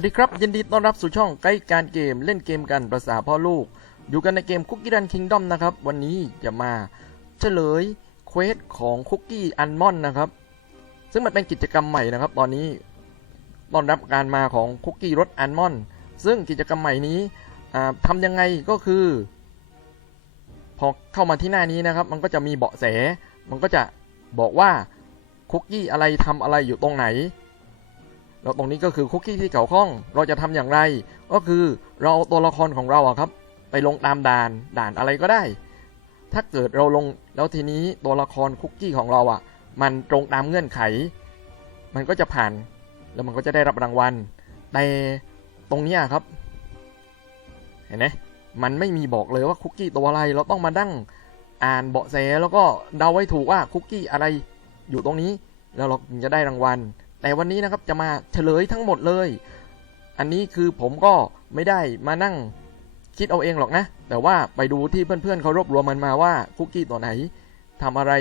วัสดีครับยินดีต้อนรับสู่ช่องใกล้การเกมเล่นเกมกันภาษาพ่อลูก อยู่กันในเกมคุกกี้รันคิงดอมนะครับ วันนี้จะมาเฉลยเควสของคุกกี้อันมอนนะครับ ซึ่งมันเป็นกิจกรรมใหม่นะครับ ตอนนี้ต้อนรับการมาของคุกกี้รสอันมอนซึ่งกิจกรรมใหม่นี้อ่าทำยังไงก็คือพอเข้ามาที่หน้านี้นะครับ มันก็จะมีเบาะแส มันก็จะบอกว่าคุกกี้อะไรทำอะไรอยู่ตรงไหน แล้วตรงนี้ก็คือคุกกี้ที่เกี่ยวข้อง เราจะทำอย่างไร ก็คือเราเอาตัวละครของเราอะครับ ไปลงตามด่านด่านอะไรก็ได้ ถ้าเกิดเราลงแล้วทีนี้ตัวละครคุกกี้ของเราอะมันตรงตามเงื่อนไข มันก็จะผ่านแล้วมันก็จะได้รับรางวัลแต่ตรงนี้ครับ เห็นไหมมันไม่มีบอกเลยว่าคุกกี้ตัวอะไร เราต้องมาดั้งอ่านเบาะแสแล้วก็เดาไว้ถูกว่าคุกกี้อะไรอยู่ตรงนี้ แล้วเราจะได้รางวัล แต่วันนี้นะครับจะมาเฉลยทั้งหมดเลย อันนี้คือผมก็ไม่ได้มานั่งคิดเอาเองหรอกนะ แต่ว่าไปดูที่เพื่อนๆเขารวบรวมมันมาว่าคุกกี้ตัวไหนทำอะไร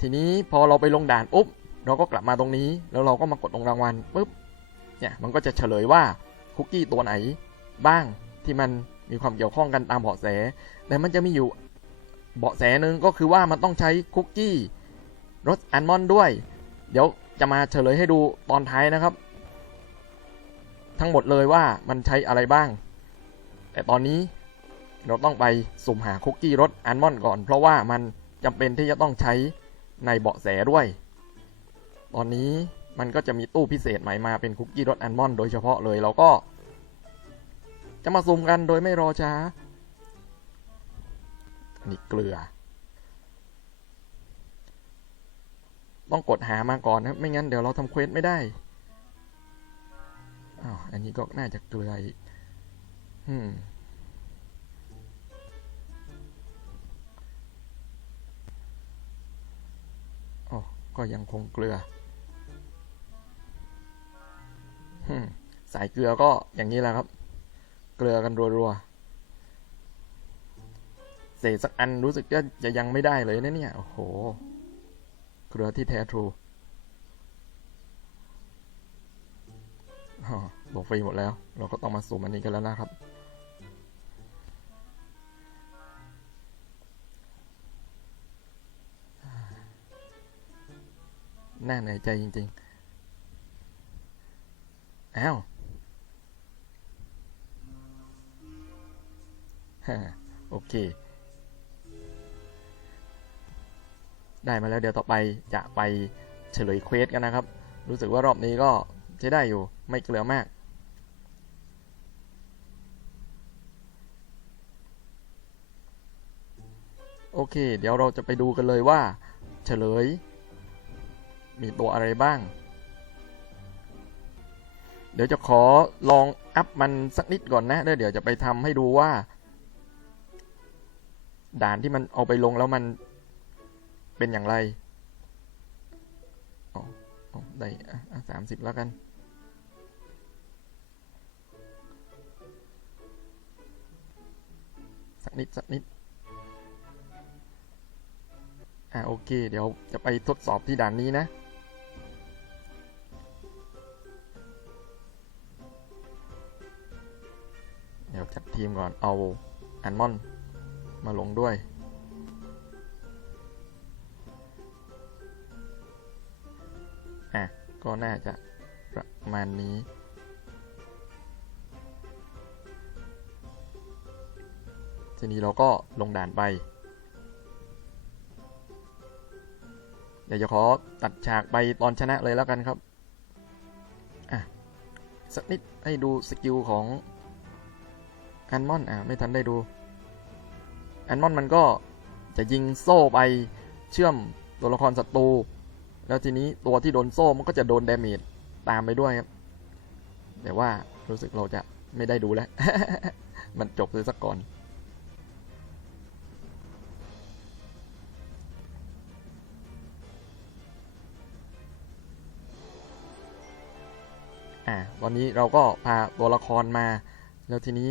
ทีนี้พอเราไปลงด่านปุ๊บเราก็กลับมาตรงนี้ แล้วเราก็มากดตรงรางวัลปุ๊บเนี่ยมันก็จะเฉลยว่าคุกกี้ตัวไหนบ้างที่มันมีความเกี่ยวข้องกันตามเบาะแส แต่มันจะมีอยู่เบาะแสหนึ่งก็คือว่ามันต้องใช้คุกกี้รสอัลมอนด์ด้วย เดี๋ยวจะมาเฉลยให้ดูตอนท้ายนะครับ ทั้งหมดเลยว่ามันใช้อะไรบ้าง แต่ตอนนี้เราต้องไปสุ่มหาคุกกี้รสอัลมอนด์ก่อน เพราะว่ามันจำเป็นที่จะต้องใช้ในเบาะแสด้วย ตอนนี้มันก็จะมีตู้พิเศษใหม่มาเป็นคุกกี้รสอัลมอนด์โดยเฉพาะเลยเราก็ จะมาสุ่มกันโดยไม่รอช้านนี้เกลือ ต้องกดหามาก่อนนะไม่งั้นเดี๋ยวเราทำเควสไม่ได้อ้าวอันนี้ก็น่าจะเกลืออีกอืมอ๋อก็ยังคงเกลือสายเกลือก็อย่างนี้แหละครับ เกลือกันรัวๆเศษสักอันรู้สึกว่าจะยังไม่ได้เลยนะเนี่ย โอ้โห เกลือที่แท้ทรูบอกฟรีหมดแล้ว เราก็ต้องมาสุ่มอันนี้กันแล้วนะครับ น่าเหนื่อยใจจริงๆ อ้าวโอเค ได้มาแล้วเดี๋ยวต่อไปจะไปเฉลยเควสกันนะครับ รู้สึกว่ารอบนี้ก็ใช้ได้อยู่ไม่เกลือมาก โอเค เดี๋ยวเราจะไปดูกันเลยว่า เฉลย มีตัวอะไรบ้าง เดี๋ยวจะขอลองอัพมันสักนิดก่อนนะแล้วเดี๋ยวจะไปทำให้ดูว่า ด่านที่มันเอาไปลงแล้วมัน เป็นอย่างไรอ๋อได้สามสิบแล้วกัน สักนิด สักนิด อ่าโอเค เดี๋ยวจะไปทดสอบที่ด่านนี้นะเดี๋ยวจัดทีมก่อน เอาแอนมอน มาลงด้วย ก็น่าจะประมาณนี้ ทีนี้เราก็ลงด่านไป เดี๋ยวจะขอตัดฉากไปตอนชนะเลยแล้วกันครับ อะ สักนิดให้ดูสกิลของอันมอน อะ ไม่ทันได้ดู อันมอนมันก็จะยิงโซ่ไปเชื่อมตัวละครศัตรู แล้วทีนี้ตัวที่โดนโซ่มันก็จะโดนดาเมจตามไปด้วยครับ แต่ว่ารู้สึกเราจะไม่ได้ดูแล้ว มันจบเลยสักก่อน อ่าตอนนี้เราก็พาตัวละครมา แล้วทีนี้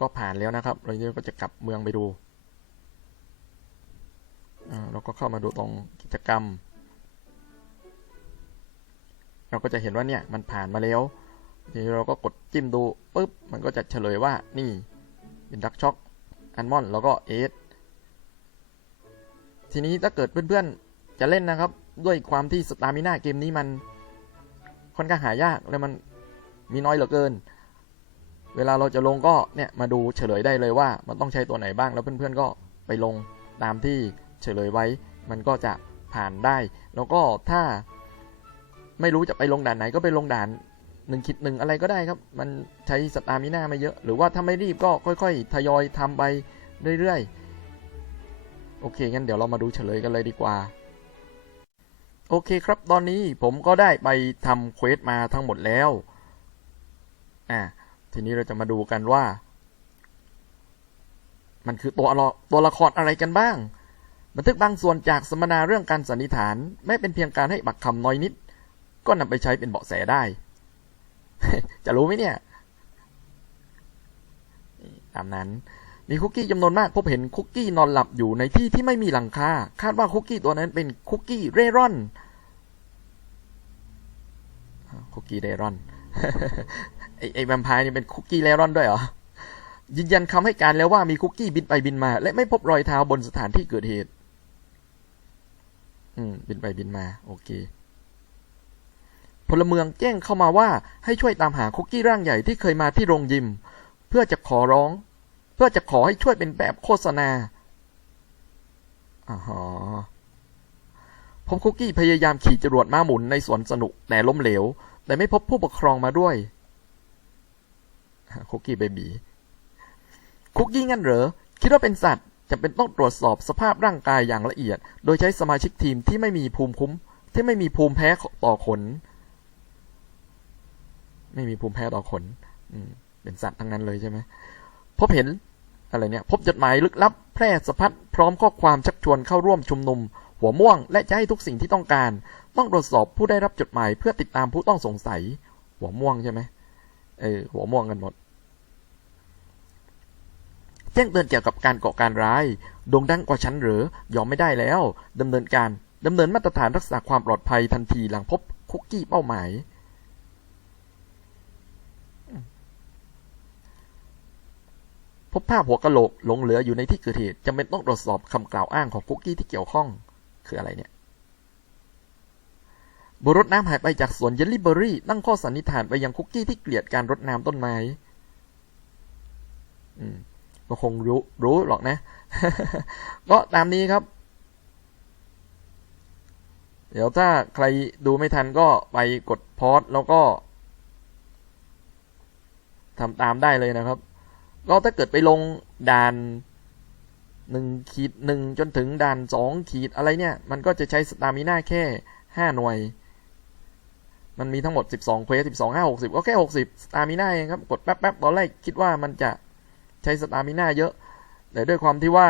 ก็ผ่านแล้วนะครับ เราก็จะกลับเมืองไปดูอ่าเราก็เข้ามาดูตรงกิจกรรม เราก็จะเห็นว่าเนี่ยมันผ่านมาแล้วทีนี้เราก็กดจิ้มดูปุ๊บมันก็จะเฉลยว่านี่เป็นดักช็อกอันมอนแล้วก็เอสทีนี้ถ้าเกิดเพื่อนๆจะเล่นนะครับ ด้วยความที่สตามิน่าเกมนี้มันค่อนข้างหายากแล้วมันมีน้อยเหลือเกิน เวลาเราจะลงก็เนี่ยมาดูเฉลยได้เลยว่ามันต้องใช้ตัวไหนบ้างแล้วเพื่อนๆก็ไปลงตามที่เฉลยไว้ มันก็จะผ่านได้ แล้วก็ถ้า ไม่รู้จะไปลงด่านไหนก็ไปลงด่านหนึ่งคิดหนึ่งอะไรก็ได้ครับ มันใช้สตามิน่าไม่เยอะ หรือว่าถ้าไม่รีบก็ค่อย ๆ ทยอยทำไปเรื่อยๆ โอเค งั้นเดี๋ยวเรามาดูเฉลยกันเลยดีกว่า โอเคครับ ตอนนี้ผมก็ได้ไปทำเควสมาทั้งหมดแล้ว อะทีนี้เราจะมาดูกันว่า มันคือตัวละตัวละครอะไรกันบ้าง บันทึกบางส่วนจากสัมมนาเรื่องการสันนิษฐาน ไม่เป็นเพียงการให้บักคำน้อยนิด ก็นำไปใช้เป็นเบาะแสได้ จะรู้ไหมเนี่ย ตามนั้น มีคุกกี้จำนวนมาก พบเห็นคุกกี้นอนหลับอยู่ในที่ที่ไม่มีหลังคา คาดว่าคุกกี้ตัวนั้นเป็นคุกกี้เร่ร่อน คุกกี้เร่ร่อน ไอไอแวมไพร์นี่เป็นคุกกี้เร่ร่อนด้วยเหรอ ยืนยันคำให้การแล้วว่ามีคุกกี้บินไปบินมา และไม่พบรอยเท้าบนสถานที่เกิดเหตุ อืม บินไปบินมา โอเค พลเมืองแจ้งเข้ามาว่าให้ช่วยตามหาคุกกี้ร่างใหญ่ที่เคยมาที่โรงยิม เพื่อจะขอร้อง เพื่อจะขอให้ช่วยเป็นแบบโฆษณาอ๋อพบคุกกี้พยายามขี่จรวดม้าหมุนในสวนสนุกแต่ล้มเหลว แต่ไม่พบผู้ปกครองมาด้วยคุกกี้เบบีคุกกี้งั้นเหรอ คิดว่าเป็นสัตว์จะเป็นต้องตรวจสอบสภาพร่างกายอย่างละเอียด โดยใช้สมาชิกทีมที่ไม่มีภูมิคุ้ม ที่ไม่มีภูมิแพ้ต่อขน ไม่มีภูมิแพ้ต่อขนอืมเป็นสัตว์ทั้งนั้นเลยใช่ไหมพบเห็นอะไรเนี่ย พบจดหมายลึกลับ แพร่สะพัดพร้อมข้อความชักชวนเข้าร่วมชุมนุม หัวม่วง และจะให้ทุกสิ่งที่ต้องการ ต้องตรวจสอบผู้ได้รับจดหมาย เพื่อติดตามผู้ต้องสงสัย หัวม่วงใช่ไหมเออหัวม่วงกันหมดแจ้งเตือนเกี่ยวกับการก่อการร้ายโด่งดังกว่าฉันหรือยอมไม่ได้แล้วดำเนินการดำเนินมาตรฐานรักษาความปลอดภัยทันทีหลังพบคุกกี้เป้าหมาย บภาพหัวกะโหลกหลงเหลืออยู่ในที่เกิดเหตุจำเป็นต้องตรวจสอบคำกล่าวอ้างของคุกกี้ที่เกี่ยวข้องคืออะไรเนี่ยบุรดน้ำหายไปจากสวนเยลลี่เบอรี่ ตั้งข้อสันนิษฐานไปยังคุกกี้ที่เกลียดการรดน้ำต้นไม้อืมก็คงรู้รู้หรอกนะ ก็ตามนี้ครับ เดี๋ยวถ้าใครดูไม่ทันก็ไปกดพอสแล้วก็ทำตามได้เลยนะครับ ก็ถ้าเกิดไปลงด่านหนึ่งขีดหนึ่งจนถึงด่านสองขีดอะไรเนี่ย มันก็จะใช้สตามิน่าแค่ห้าหน่วย มันมีทั้งหมดสิบสองเควสสิบสองห้าหกสิบก็แค่หกสิบสตามิน่าเองครับ กดแป๊บๆตอนแรกคิดว่ามันจะใช้สตามิน่าเยอะ แต่ด้วยความที่ว่า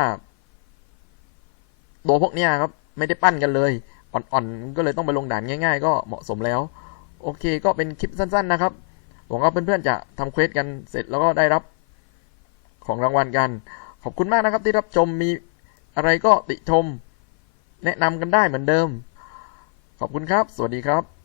ตัวพวกเนี้ยครับ ไม่ได้ปั้นกันเลย อ่อนๆ ก็เลยต้องไปลงด่านง่ายๆ ก็เหมาะสมแล้ว โอเค ก็เป็นคลิปสั้นๆนะครับ หวังว่าเพื่อนๆจะทำเควสกันเสร็จแล้วก็ได้รับ ของรางวัลกัน ขอบคุณมากนะครับที่รับชมมีอะไรก็ติชม แนะนำกันได้เหมือนเดิม ขอบคุณครับ สวัสดีครับ